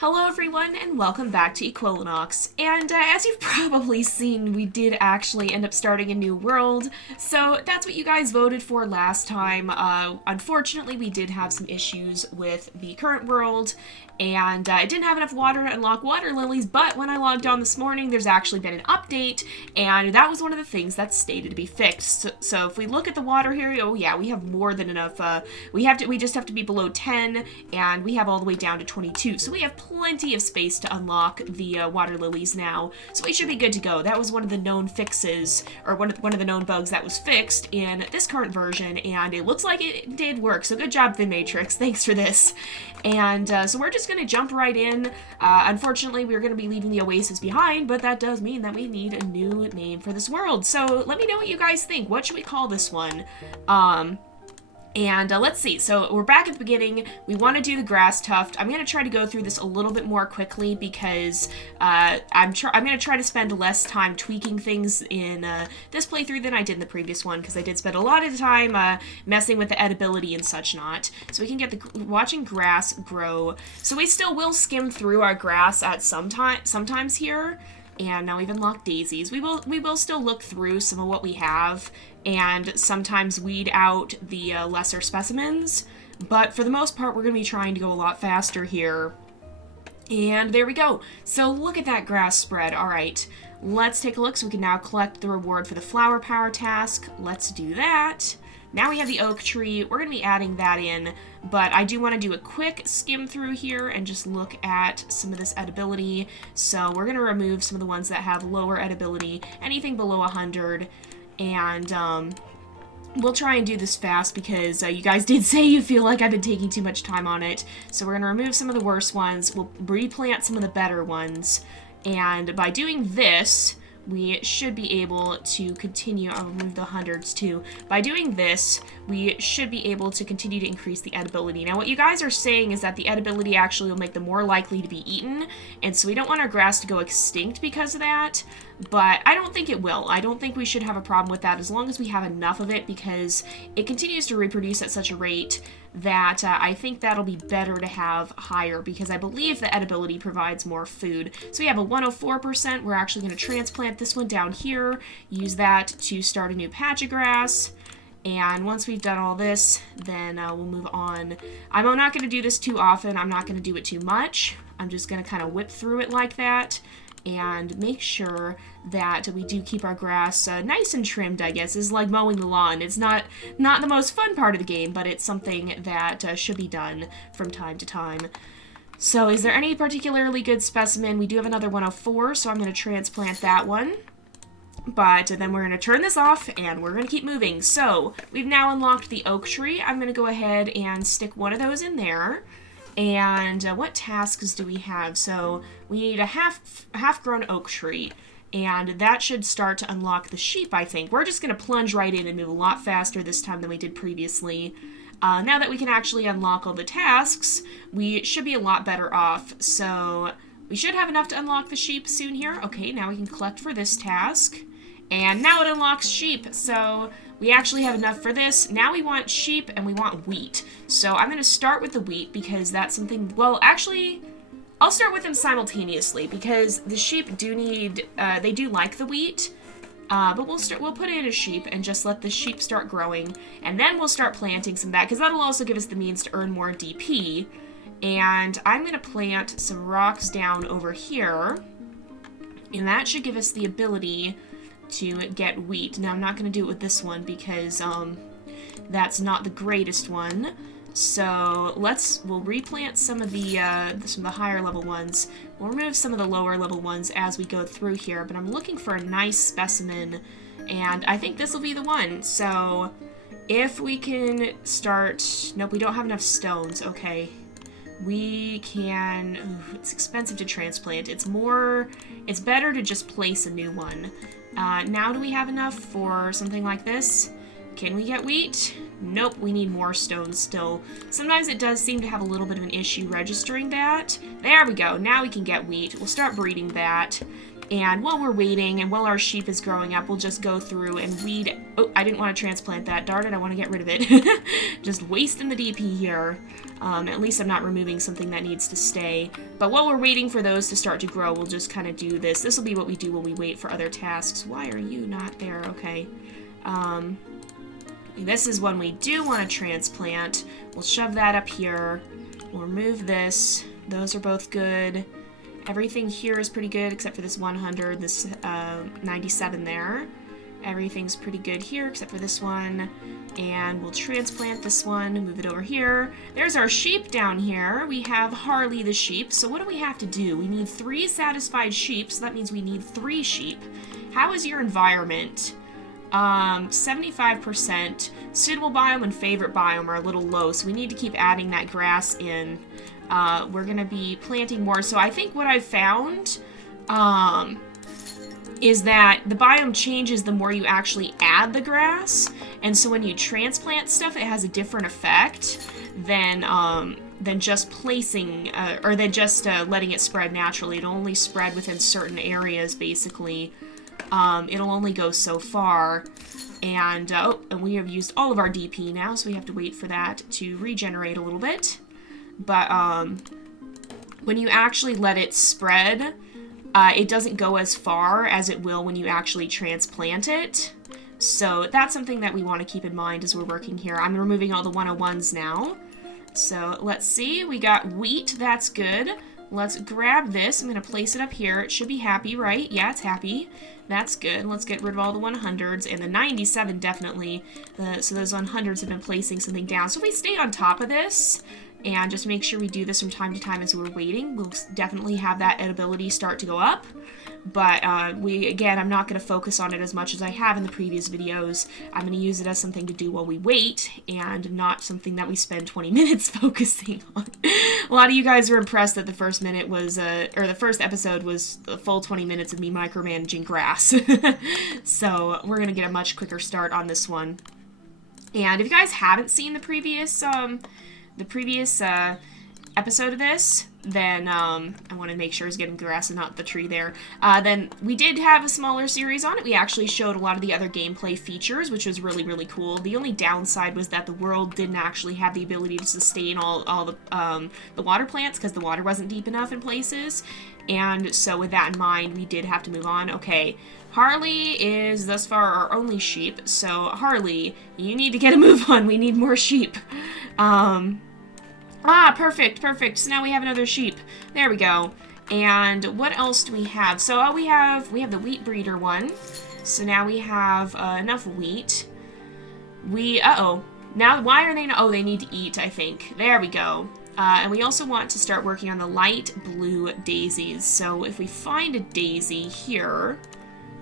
Hello everyone and welcome back to Equilinox, and as you've probably seen, we did actually end up starting a new world, so that's what you guys voted for last time. Unfortunately, we did have some issues with the current world, and it didn't have enough water to unlock water lilies, but when I logged on this morning, there's actually been an update, and that was one of the things that's stated to be fixed. So if we look at the water here, oh yeah, we have more than enough. We just have to be below 10, and we have all the way down to 22, so we have plenty of space to unlock the water lilies now, so we should be good to go. That was one of the known fixes, or one of the known bugs that was fixed in this current version, and it looks like it did work, so good job, Matrix. Thanks for this. And so we're just going to jump right in. Unfortunately, we're going to be leaving the Oasis behind, but that does mean that we need a new name for this world. So let me know what you guys think. What should we call this one? Let's see. So we're back at the beginning. We want to do the grass tuft. I'm going to try to go through this a little bit more quickly because I'm going to try to spend less time tweaking things in this playthrough than I did in the previous one, because I did spend a lot of the time messing with the edibility and such not. So we can get watching grass grow. So we still will skim through our grass at sometimes here. And now we've unlocked daisies. We will still look through some of what we have and sometimes weed out the lesser specimens, but for the most part we're going to be trying to go a lot faster here. And there we go. So look at that grass spread. Alright, let's take a look. So we can now collect the reward for the flower power task. Let's do that. Now we have the oak tree. We're going to be adding that in, but I do want to do a quick skim through here and just look at some of this edibility. So we're going to remove some of the ones that have lower edibility, anything below 100, and we'll try and do this fast because you guys did say you feel like I've been taking too much time on it. So we're going to remove some of the worst ones. We'll replant some of the better ones, and by doing this, we should be able to continue. I'll remove the hundreds too. By doing this, we should be able to continue to increase the edibility. Now, what you guys are saying is that the edibility actually will make them more likely to be eaten, and so we don't want our grass to go extinct because of that, but I don't think it will. I don't think we should have a problem with that as long as we have enough of it, because it continues to reproduce at such a rate that I think that'll be better to have higher, because I believe the edibility provides more food. So we have a 104%. We're actually going to transplant this one down here, use that to start a new patch of grass. And once we've done all this, then we'll move on. I'm not going to do this too often. I'm not going to do it too much. I'm just going to kind of whip through it like that and make sure that we do keep our grass nice and trimmed, I guess. It's like mowing the lawn. It's not the most fun part of the game, but it's something that should be done from time to time. So is there any particularly good specimen? We do have another 104, so I'm going to transplant that one. But then we're going to turn this off, and we're going to keep moving. So we've now unlocked the oak tree. I'm going to go ahead and stick one of those in there. And what tasks do we have? So we need a half-grown oak tree, and that should start to unlock the sheep, I think. We're just going to plunge right in and move a lot faster this time than we did previously. Now that we can actually unlock all the tasks, we should be a lot better off. So we should have enough to unlock the sheep soon here. Okay, now we can collect for this task. And now it unlocks sheep, so we actually have enough for this. Now we want sheep and we want wheat. So I'm going to start with the wheat because that's something, well, actually, I'll start with them simultaneously because the sheep do need, they do like the wheat. But we'll put in a sheep and just let the sheep start growing. And then we'll start planting some of that because that'll also give us the means to earn more DP. And I'm going to plant some rocks down over here. And that should give us the ability to get wheat. Now I'm not going to do it with this one because that's not the greatest one. So we'll replant some of the higher level ones. We'll remove some of the lower level ones as we go through here, but I'm looking for a nice specimen, and I think this will be the one. So if we can start, nope, we don't have enough stones. Okay, we can, it's expensive to transplant. It's better to just place a new one. Now do we have enough for something like this? Can we get wheat? Nope, we need more stones still. Sometimes it does seem to have a little bit of an issue registering that. There we go, now we can get wheat. We'll start breeding that. And while we're waiting and while our sheep is growing up, we'll just go through and weed. Oh, I didn't want to transplant that. Darn it, I want to get rid of it. Just wasting the DP here. At least I'm not removing something that needs to stay. But while we're waiting for those to start to grow, we'll just kind of do this. This will be what we do when we wait for other tasks. Why are you not there? Okay. This is when we do want to transplant. We'll shove that up here. We'll remove this. Those are both good. Everything here is pretty good except for this 100, this 97 there. Everything's pretty good here except for this one. And we'll transplant this one, move it over here. There's our sheep down here. We have Harley the sheep. So what do we have to do? We need 3 satisfied sheep, so that means we need 3 sheep. How is your environment? 75%. Suitable biome and favorite biome are a little low, so we need to keep adding that grass in. We're gonna be planting more. So I think what I've found is that the biome changes the more you actually add the grass, and so when you transplant stuff, it has a different effect than just placing or than just letting it spread naturally. It'll only spread within certain areas, basically. It'll only go so far. And and we have used all of our DP now, so we have to wait for that to regenerate a little bit. But when you actually let it spread, it doesn't go as far as it will when you actually transplant it. So that's something that we want to keep in mind as we're working here. I'm removing all the 101s now. So let's see, we got wheat, that's good. Let's grab this, I'm going to place it up here. It should be happy, right? Yeah, it's happy. That's good. Let's get rid of all the 100s, and the 97 definitely. So those 100s have been placing something down. So if we stay on top of this, and just make sure we do this from time to time as we're waiting, we'll definitely have that edibility start to go up. But again, I'm not going to focus on it as much as I have in the previous videos. I'm going to use it as something to do while we wait, and not something that we spend 20 minutes focusing on. A lot of you guys were impressed that the first minute was, or the first episode was a full 20 minutes of me micromanaging grass. So we're going to get a much quicker start on this one. And if you guys haven't seen the previous episode of this, then I want to make sure it's getting grass and not the tree there. Then we did have a smaller series on it. We actually showed a lot of the other gameplay features, which was really, really cool. The only downside was that the world didn't actually have the ability to sustain all the water plants because the water wasn't deep enough in places. And so with that in mind, we did have to move on. Okay, Harley is thus far our only sheep. So Harley, you need to get a move on. We need more sheep. Perfect, perfect. So now we have another sheep. There we go. And what else do we have? So we have the wheat breeder one. So now we have enough wheat. Now why are they not? Oh, they need to eat, I think. There we go. And we also want to start working on the light blue daisies. So if we find a daisy here,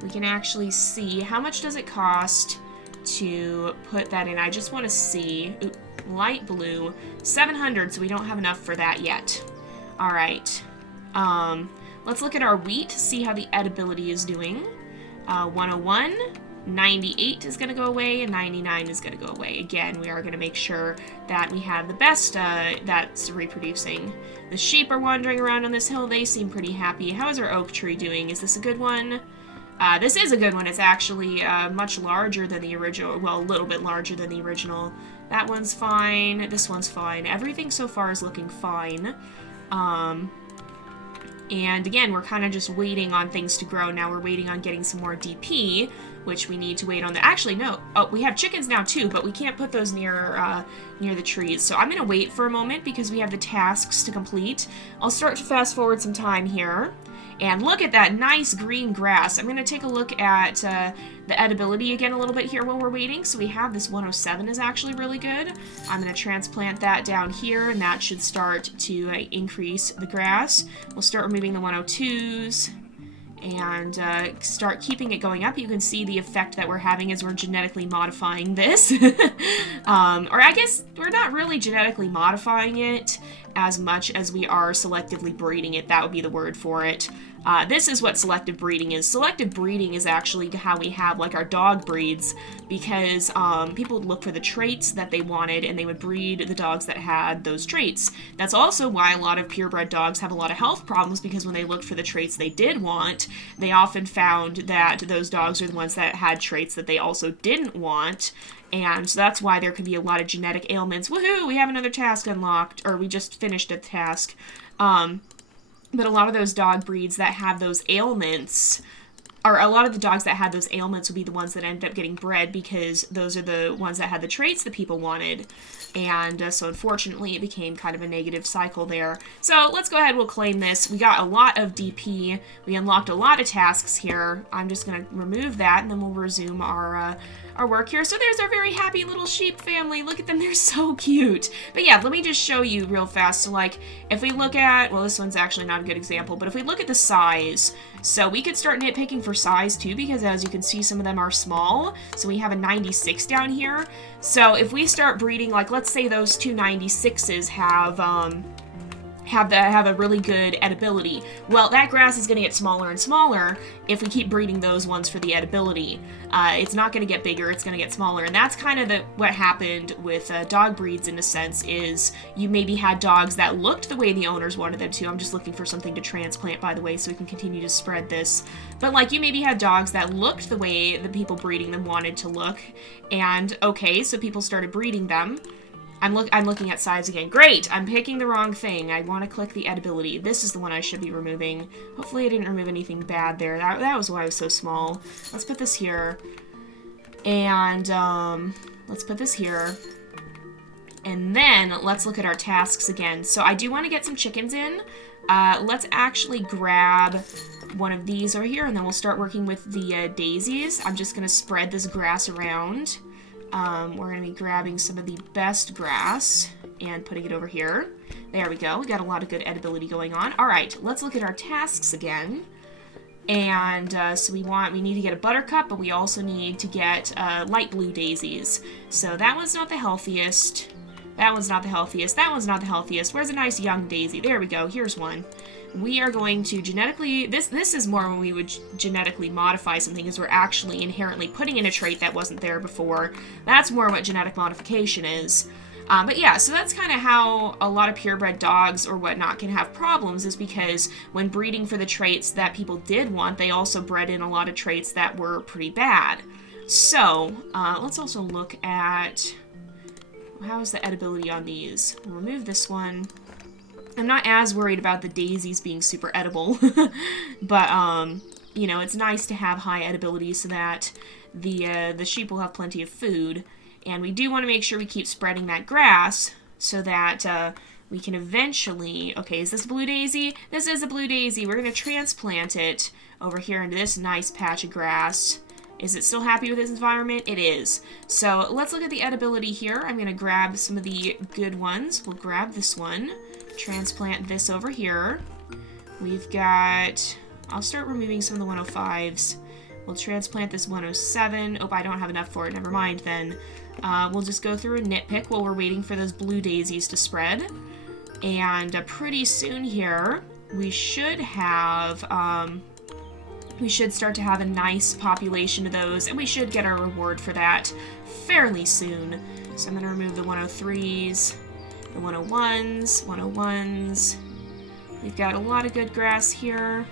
we can actually see how much does it cost to put that in. I just want to see. Ooh, light blue, 700, so we don't have enough for that yet. All right. Let's look at our wheat, see how the edibility is doing. 101, 98 is going to go away, and 99 is going to go away. Again, we are going to make sure that we have the best that's reproducing. The sheep are wandering around on this hill. They seem pretty happy. How is our oak tree doing? Is this a good one? This is a good one. It's actually much larger than the original. Well, a little bit larger than the original. That one's fine. This one's fine. Everything so far is looking fine. And again, we're kind of just waiting on things to grow. Now we're waiting on getting some more DP, which we need to wait on. Actually, no. Oh, we have chickens now too, but we can't put those near the trees. So I'm going to wait for a moment because we have the tasks to complete. I'll start to fast forward some time here. And look at that nice green grass. I'm going to take a look at the edibility again a little bit here while we're waiting. So we have this 107 is actually really good. I'm going to transplant that down here, and that should start to increase the grass. We'll start removing the 102s and start keeping it going up. You can see the effect that we're having as we're genetically modifying this. Or I guess we're not really genetically modifying it as much as we are selectively breeding it. That would be the word for it. This is what selective breeding is. Selective breeding is actually how we have like our dog breeds, because people would look for the traits that they wanted and they would breed the dogs that had those traits. That's also why a lot of purebred dogs have a lot of health problems, because when they looked for the traits they did want, they often found that those dogs are the ones that had traits that they also didn't want. And so that's why there can be a lot of genetic ailments. Woohoo! We have another task unlocked, or we just finished a task. But a lot of those dog breeds that have those ailments, or a lot of the dogs that had those ailments, would be the ones that ended up getting bred, because those are the ones that had the traits that people wanted. And so unfortunately it became kind of a negative cycle there. So let's go ahead, we'll claim this. We got a lot of DP. We unlocked a lot of tasks here. I'm just going to remove that, and then we'll resume our work here. So there's our very happy little sheep family. Look at them, they're so cute. But yeah, let me just show you real fast. So like, if we look at, well, this one's actually not a good example, but if we look at the size, so we could start nitpicking for size too, because as you can see, some of them are small. So we have a 96 down here. So if we start breeding, like, let's say those two 96s have a really good edibility. Well, that grass is going to get smaller and smaller if we keep breeding those ones for the edibility. It's not going to get bigger, it's going to get smaller. And that's kind of what happened with dog breeds, in a sense, is you maybe had dogs that looked the way the owners wanted them to. I'm just looking for something to transplant, by the way, so we can continue to spread this. But like, you maybe had dogs that looked the way the people breeding them wanted to look. And okay, so people started breeding them. I'm looking at size again. Great! I'm picking the wrong thing. I want to click the edibility. This is the one I should be removing. Hopefully I didn't remove anything bad there. That was why it was so small. Let's put this here. And, let's put this here. And then, let's look at our tasks again. So I do want to get some chickens in. Let's actually grab one of these over here, and then we'll start working with the daisies. I'm just going to spread this grass around. We're going to be grabbing some of the best grass and putting it over here. There we go. We got a lot of good edibility going on. All right, let's look at our tasks again. And so we need to get a buttercup, but we also need to get light blue daisies. So that one's not the healthiest. That one's not the healthiest. That one's not the healthiest. Where's a nice young daisy? There we go. Here's one. We are going to genetically, this is more when we would genetically modify something, is we're actually inherently putting in a trait that wasn't there before. That's more what genetic modification is. But yeah, so that's kind of how a lot of purebred dogs or whatnot can have problems, is because when breeding for the traits that people did want, they also bred in a lot of traits that were pretty bad. So, let's also look at, how is the edibility on these? We'll remove this one. I'm not as worried about the daisies being super edible, but, you know, it's nice to have high edibility so that the sheep will have plenty of food. And we do want to make sure we keep spreading that grass so that we can eventually... Okay, is this a blue daisy? This is a blue daisy. We're going to transplant it over here into this nice patch of grass. Is it still happy with its environment? It is. So let's look at the edibility here. I'm going to grab some of the good ones. We'll grab this one. Transplant this over here. We've got... I'll start removing some of the 105s. We'll transplant this 107. Oh, I don't have enough for it. Never mind then. We'll just go through and nitpick while we're waiting for those blue daisies to spread. And pretty soon here, we should have... we should start to have a nice population of those, and we should get our reward for that fairly soon. So I'm going to remove the 103s, the 101s. We've got a lot of good grass here.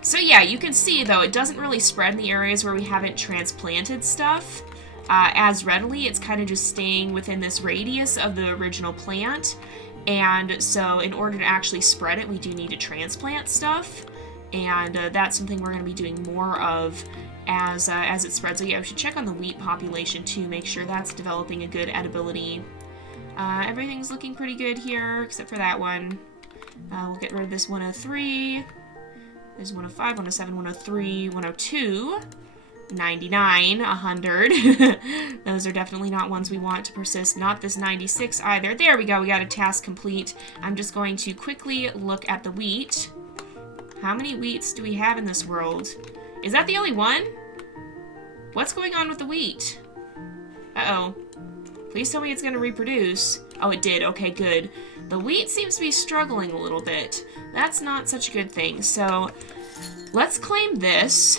So yeah, you can see, though, it doesn't really spread in the areas where we haven't transplanted stuff as readily. It's kind of just staying within this radius of the original plant. And so in order to actually spread it, we do need to transplant stuff. And that's something we're going to be doing more of as it spreads. So yeah, we should check on the wheat population too, make sure that's developing a good edibility. Everything's looking pretty good here, except for that one. We'll get rid of this 103. There's 105, 107, 103, 102, 99, 100. Those are definitely not ones we want to persist. Not this 96 either. There we go, we got a task complete. I'm just going to quickly look at the wheat. How many wheats do we have in this world? Is that the only one? What's going on with the wheat? Uh-oh. Please tell me it's going to reproduce. Oh, it did. Okay, good. The wheat seems to be struggling a little bit. That's not such a good thing. So let's claim this.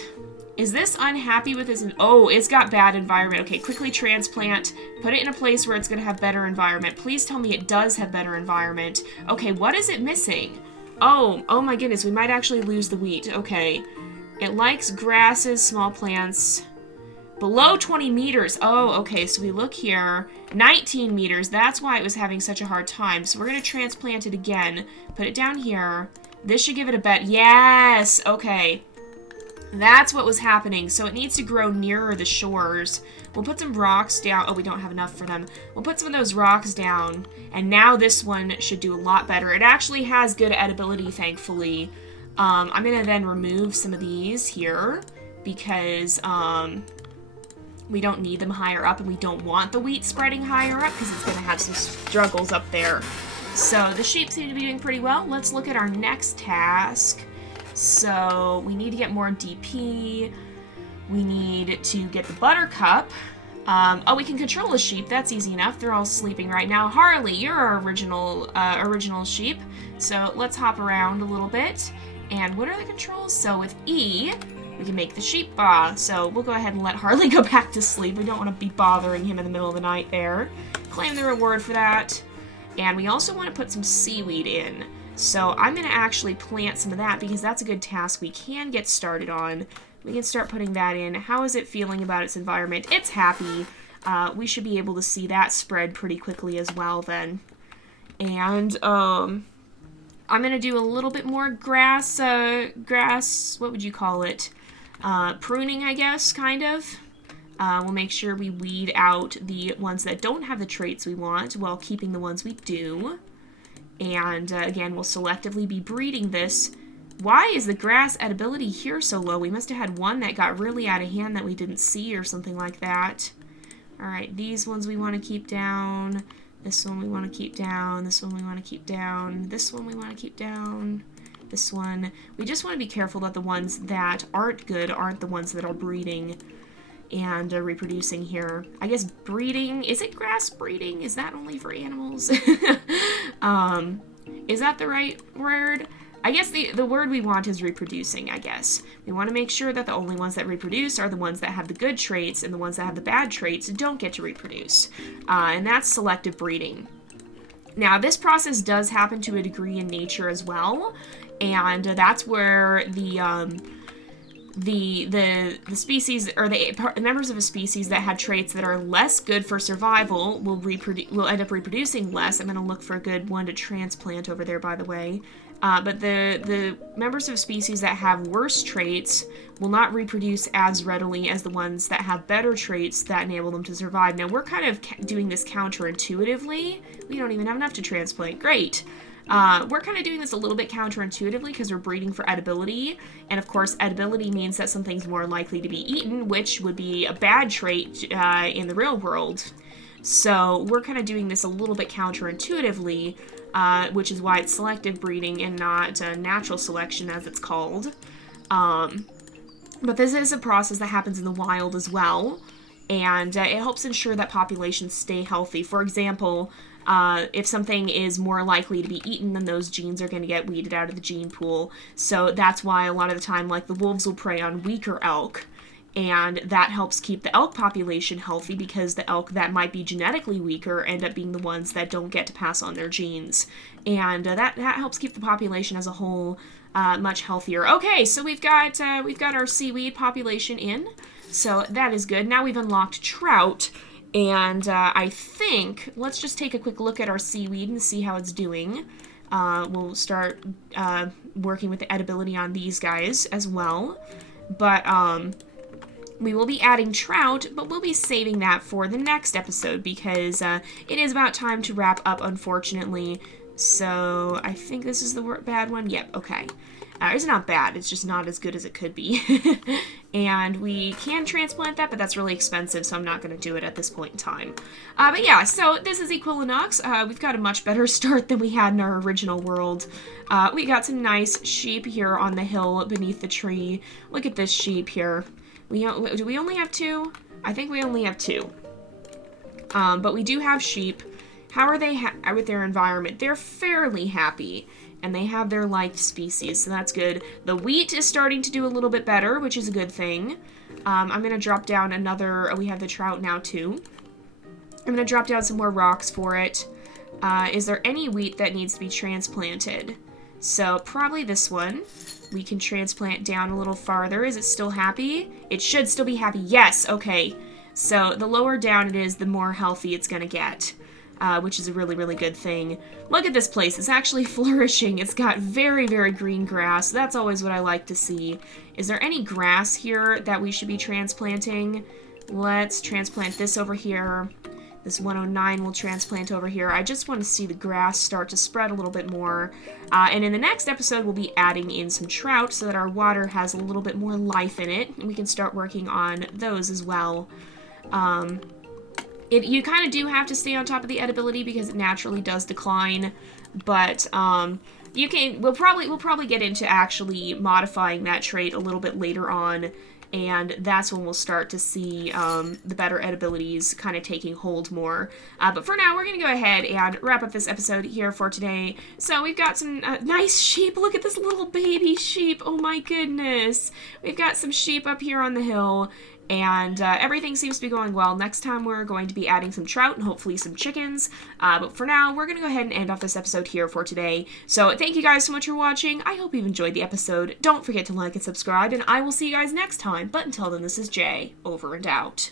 Is this unhappy with this? Oh, it's got bad environment. Okay, quickly transplant. Put it in a place where it's going to have better environment. Please tell me it does have better environment. Okay, what is it missing? Oh my goodness, we might actually lose the wheat. Okay. It likes grasses, small plants. Below 20 meters. Oh, okay, so we look here. 19 meters. That's why it was having such a hard time. So we're going to transplant it again. Put it down here. This should give it a bet. Yes! Okay. That's what was happening. So it needs to grow nearer the shores. We'll put some rocks down. Oh, we don't have enough for them. We'll put some of those rocks down. And now this one should do a lot better. It actually has good edibility, thankfully. I'm going to then remove some of these here. Because, we don't need them higher up, and we don't want the wheat spreading higher up because it's going to have some struggles up there. So the sheep seem to be doing pretty well. Let's look at our next task. So we need to get more DP. We need to get the buttercup. Oh, we can control the sheep. That's easy enough. They're all sleeping right now. Harley, you're our original sheep. So let's hop around a little bit. And what are the controls? So with E, we can make the sheep baa. So we'll go ahead and let Harley go back to sleep. We don't want to be bothering him in the middle of the night there. Claim the reward for that. And we also want to put some seaweed in. So I'm going to actually plant some of that because that's a good task we can get started on. We can start putting that in. How is it feeling about its environment? It's happy. We should be able to see that spread pretty quickly as well then. And I'm going to do a little bit more grass, what would you call it? Pruning, I guess, kind of. We'll make sure we weed out the ones that don't have the traits we want while keeping the ones we do. And again, we'll selectively be breeding this. Why is the grass edibility here so low? We must have had one that got really out of hand that we didn't see or something like that. Alright, these ones we want to keep down. This one we want to keep down. This one we want to keep down. This one we want to keep down. This one. We just want to be careful that the ones that aren't good aren't the ones that are breeding and reproducing here. I guess breeding, is it grass breeding? Is that only for animals? Is that the right word? I guess the word we want is reproducing, I guess. We want to make sure that the only ones that reproduce are the ones that have the good traits, and the ones that have the bad traits don't get to reproduce. And that's selective breeding. Now, this process does happen to a degree in nature as well, and that's where the species, or the members of a species that had traits that are less good for survival will end up reproducing less. I'm going to look for a good one to transplant over there, by the way. But the members of species that have worse traits will not reproduce as readily as the ones that have better traits that enable them to survive. Now, we're kind of doing this counterintuitively. We don't even have enough to transplant. Great. We're kind of doing this a little bit counterintuitively because we're breeding for edibility. And of course, edibility means that something's more likely to be eaten, which would be a bad trait in the real world. So we're kind of doing this a little bit counterintuitively, which is why it's selective breeding and not natural selection, as it's called. But this is a process that happens in the wild as well, and it helps ensure that populations stay healthy. For example, if something is more likely to be eaten, then those genes are going to get weeded out of the gene pool. So that's why a lot of the time, like, the wolves will prey on weaker elk, and that helps keep the elk population healthy because the elk that might be genetically weaker end up being the ones that don't get to pass on their genes. And that helps keep the population as a whole much healthier. Okay, so we've got our seaweed population in, so that is good. Now we've unlocked trout, and I think, let's just take a quick look at our seaweed and see how it's doing. We'll start working with the edibility on these guys as well. But we will be adding trout, but we'll be saving that for the next episode because it is about time to wrap up, unfortunately. So I think this is the bad one. Yep, okay. It's not bad, it's just not as good as it could be. And we can transplant that, but that's really expensive, so I'm not going to do it at this point in time. But yeah, so this is Equilinox. We've got a much better start than we had in our original world. We got some nice sheep here on the hill beneath the tree. Look at this sheep here. Do we only have two? I think we only have two. But we do have sheep. How are they with their environment? They're fairly happy, and they have their liked species, so that's good. The wheat is starting to do a little bit better, which is a good thing. I'm going to drop down another... Oh, we have the trout now, too. I'm going to drop down some more rocks for it. Is there any wheat that needs to be transplanted? So, probably this one. We can transplant down a little farther. Is it still happy? It should still be happy. Yes, okay. So, the lower down it is, the more healthy it's going to get. Which is a really, really good thing. Look at this place. It's actually flourishing. It's got very, very green grass. That's always what I like to see. Is there any grass here that we should be transplanting? Let's transplant this over here. This 109 will transplant over here. I just want to see the grass start to spread a little bit more. And in the next episode, we'll be adding in some trout so that our water has a little bit more life in it. And we can start working on those as well. You kind of do have to stay on top of the edibility because it naturally does decline, but we'll probably get into actually modifying that trait a little bit later on, and that's when we'll start to see the better edibilities kind of taking hold more. But for now, we're going to go ahead and wrap up this episode here for today. So we've got some nice sheep. Look at this little baby sheep. Oh my goodness. We've got some sheep up here on the hill. And everything seems to be going well. Next time we're going to be adding some trout and hopefully some chickens. But for now, we're going to go ahead and end off this episode here for today. So thank you guys so much for watching. I hope you've enjoyed the episode. Don't forget to like and subscribe, and I will see you guys next time. But until then, this is Jay, over and out.